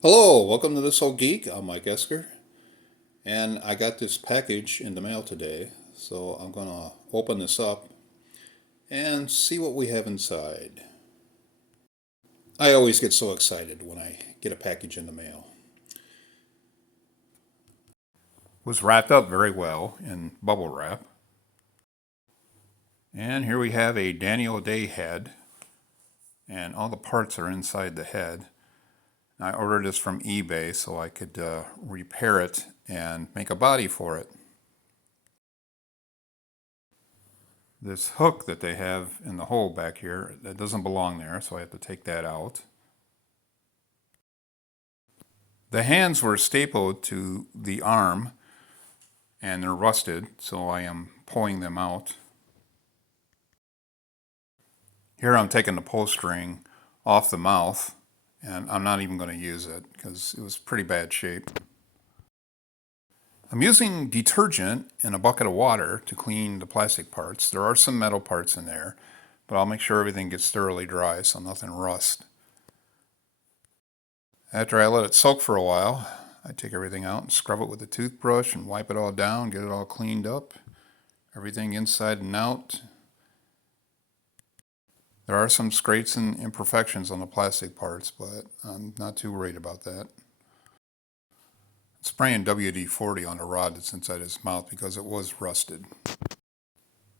Hello, welcome to This Old Geek. I'm Mike Esker, and I got this package in the mail today, so I'm going to open this up and see what we have inside. I always get so excited when I get a package in the mail. It was wrapped up very well in bubble wrap. And here we have a Daniel Day head, and all the parts are inside the head. I ordered this from eBay so I could repair it and make a body for it. This hook that they have in the hole back here, that doesn't belong there, so I have to take that out. The hands were stapled to the arm and they're rusted, so I am pulling them out. Here I'm taking the pull string off the mouth, and I'm not even going to use it because it was pretty bad shape. I'm using detergent in a bucket of water to clean the plastic parts. There are some metal parts in there, but I'll make sure everything gets thoroughly dry so nothing rusts. After I let it soak for a while, I take everything out and scrub it with a toothbrush and wipe it all down, get it all cleaned up. Everything inside and out. There are some scrapes and imperfections on the plastic parts, but I'm not too worried about that. I'm spraying WD-40 on the rod that's inside his mouth because it was rusted.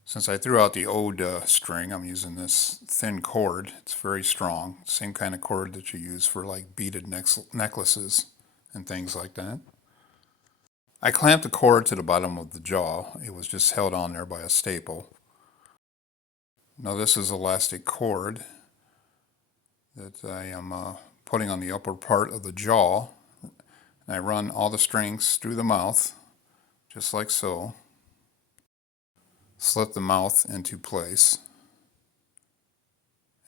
Since I threw out the old string, I'm using this thin cord. It's very strong. Same kind of cord that you use for like beaded necklaces and things like that. I clamped the cord to the bottom of the jaw. It was just held on there by a staple. Now this is elastic cord that I am putting on the upper part of the jaw. And I run all the strings through the mouth, just like so. Slip the mouth into place.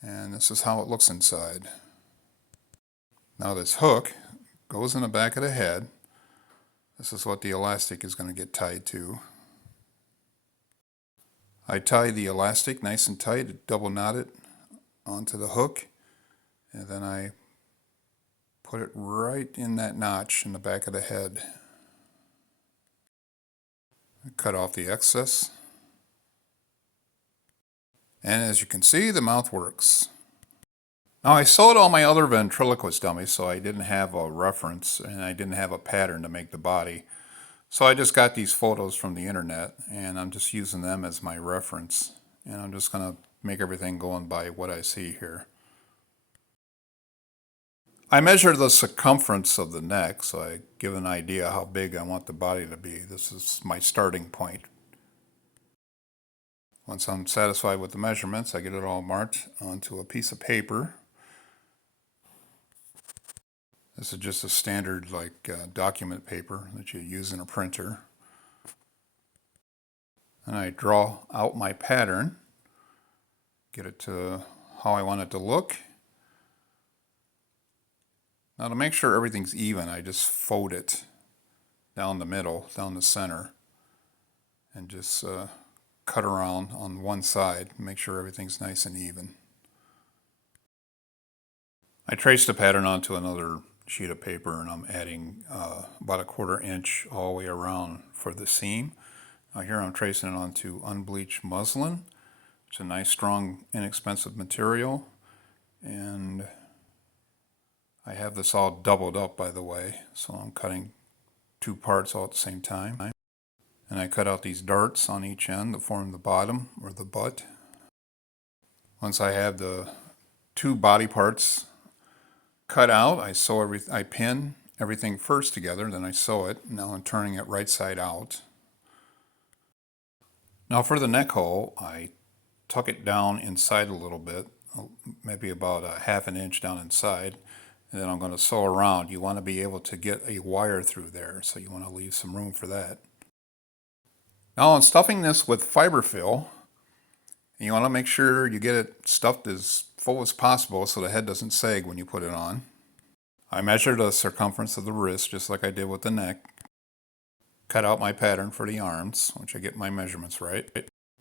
And this is how it looks inside. Now this hook goes in the back of the head. This is what the elastic is going to get tied to. I tie the elastic nice and tight, double knot it onto the hook, and then I put it right in that notch in the back of the head. I cut off the excess. And as you can see, the mouth works. Now I sold all my other ventriloquist dummies, so I didn't have a reference and I didn't have a pattern to make the body. So I just got these photos from the internet and I'm just using them as my reference. And I'm just going to make everything going by what I see here. I measure the circumference of the neck, so I give an idea how big I want the body to be. This is my starting point. Once I'm satisfied with the measurements, I get it all marked onto a piece of paper. This is just a standard document paper that you use in a printer. And I draw out my pattern, get it to how I want it to look. Now to make sure everything's even, I just fold it down the middle, down the center, and just cut around on one side, make sure everything's nice and even. I traced the pattern onto another sheet of paper and I'm adding about a 1/4 inch all the way around for the seam. Now here I'm tracing it onto unbleached muslin. It's a nice, strong, inexpensive material, and I have this all doubled up, by the way, so I'm cutting 2 parts all at the same time. And I cut out these darts on each end that form the bottom or the butt. Once I have the 2 body parts cut out, I pin everything first together, then I sew it. Now I'm turning it right side out. Now for the neck hole, I tuck it down inside a little bit, maybe about a 1/2 inch down inside, and then I'm going to sew around. You want to be able to get a wire through there, so you want to leave some room for that. Now I'm stuffing this with fiberfill, and you want to make sure you get it stuffed as full as possible so the head doesn't sag when you put it on. I measure the circumference of the wrist just like I did with the neck. Cut out my pattern for the arms, once I get my measurements right.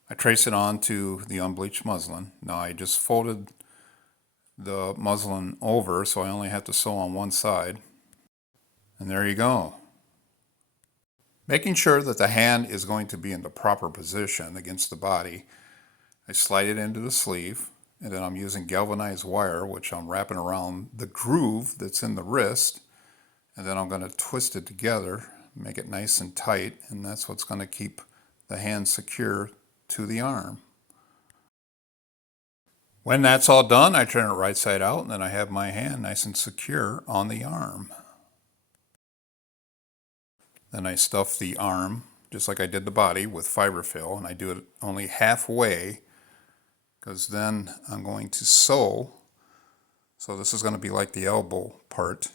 I trace it onto the unbleached muslin. Now I just folded the muslin over, so I only have to sew on one side. And there you go. Making sure that the hand is going to be in the proper position against the body, I slide it into the sleeve, and then I'm using galvanized wire, which I'm wrapping around the groove that's in the wrist, and then I'm going to twist it together, make it nice and tight, and that's what's going to keep the hand secure to the arm. When that's all done, I turn it right side out, and then I have my hand nice and secure on the arm. Then I stuff the arm, just like I did the body, with fiberfill, and I do it only halfway, because then I'm going to sew. So this is going to be like the elbow part.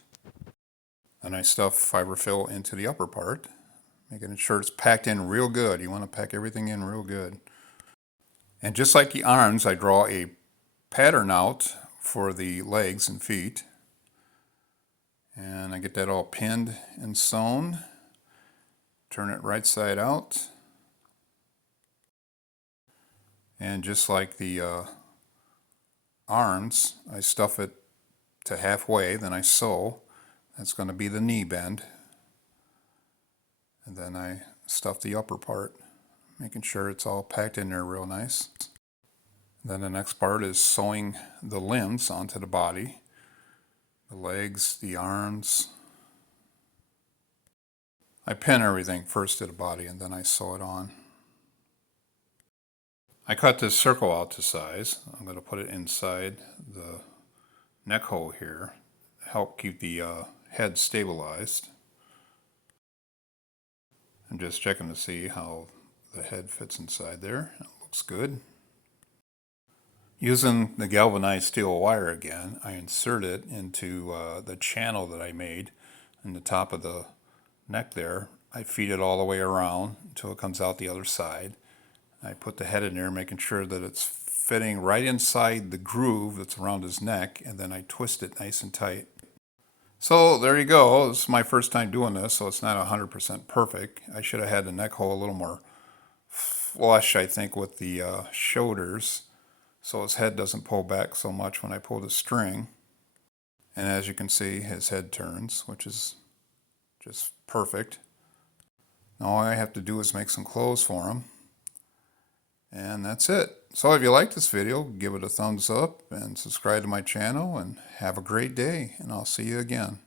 Then I stuff fiberfill into the upper part, making sure it's packed in real good. You want to pack everything in real good. And just like the arms, I draw a pattern out for the legs and feet. And I get that all pinned and sewn. Turn it right side out. And just like the arms, I stuff it to halfway, then I sew. That's going to be the knee bend. And then I stuff the upper part, making sure it's all packed in there real nice. Then the next part is sewing the limbs onto the body, the legs, the arms. I pin everything first to the body and then I sew it on. I cut this circle out to size. I'm going to put it inside the neck hole here to help keep the head stabilized. I'm just checking to see how the head fits inside there. It looks good. Using the galvanized steel wire again, I insert it into the channel that I made in the top of the neck there. I feed it all the way around until it comes out the other side. I put the head in there, making sure that it's fitting right inside the groove that's around his neck, and then I twist it nice and tight. So there you go. This is my first time doing this, so it's not 100% perfect. I should have had the neck hole a little more flush, I think, with the shoulders, so his head doesn't pull back so much when I pull the string. And as you can see, his head turns, which is just perfect. Now all I have to do is make some clothes for him. And that's it. So if you like this video, give it a thumbs up and subscribe to my channel, and have a great day, and I'll see you again.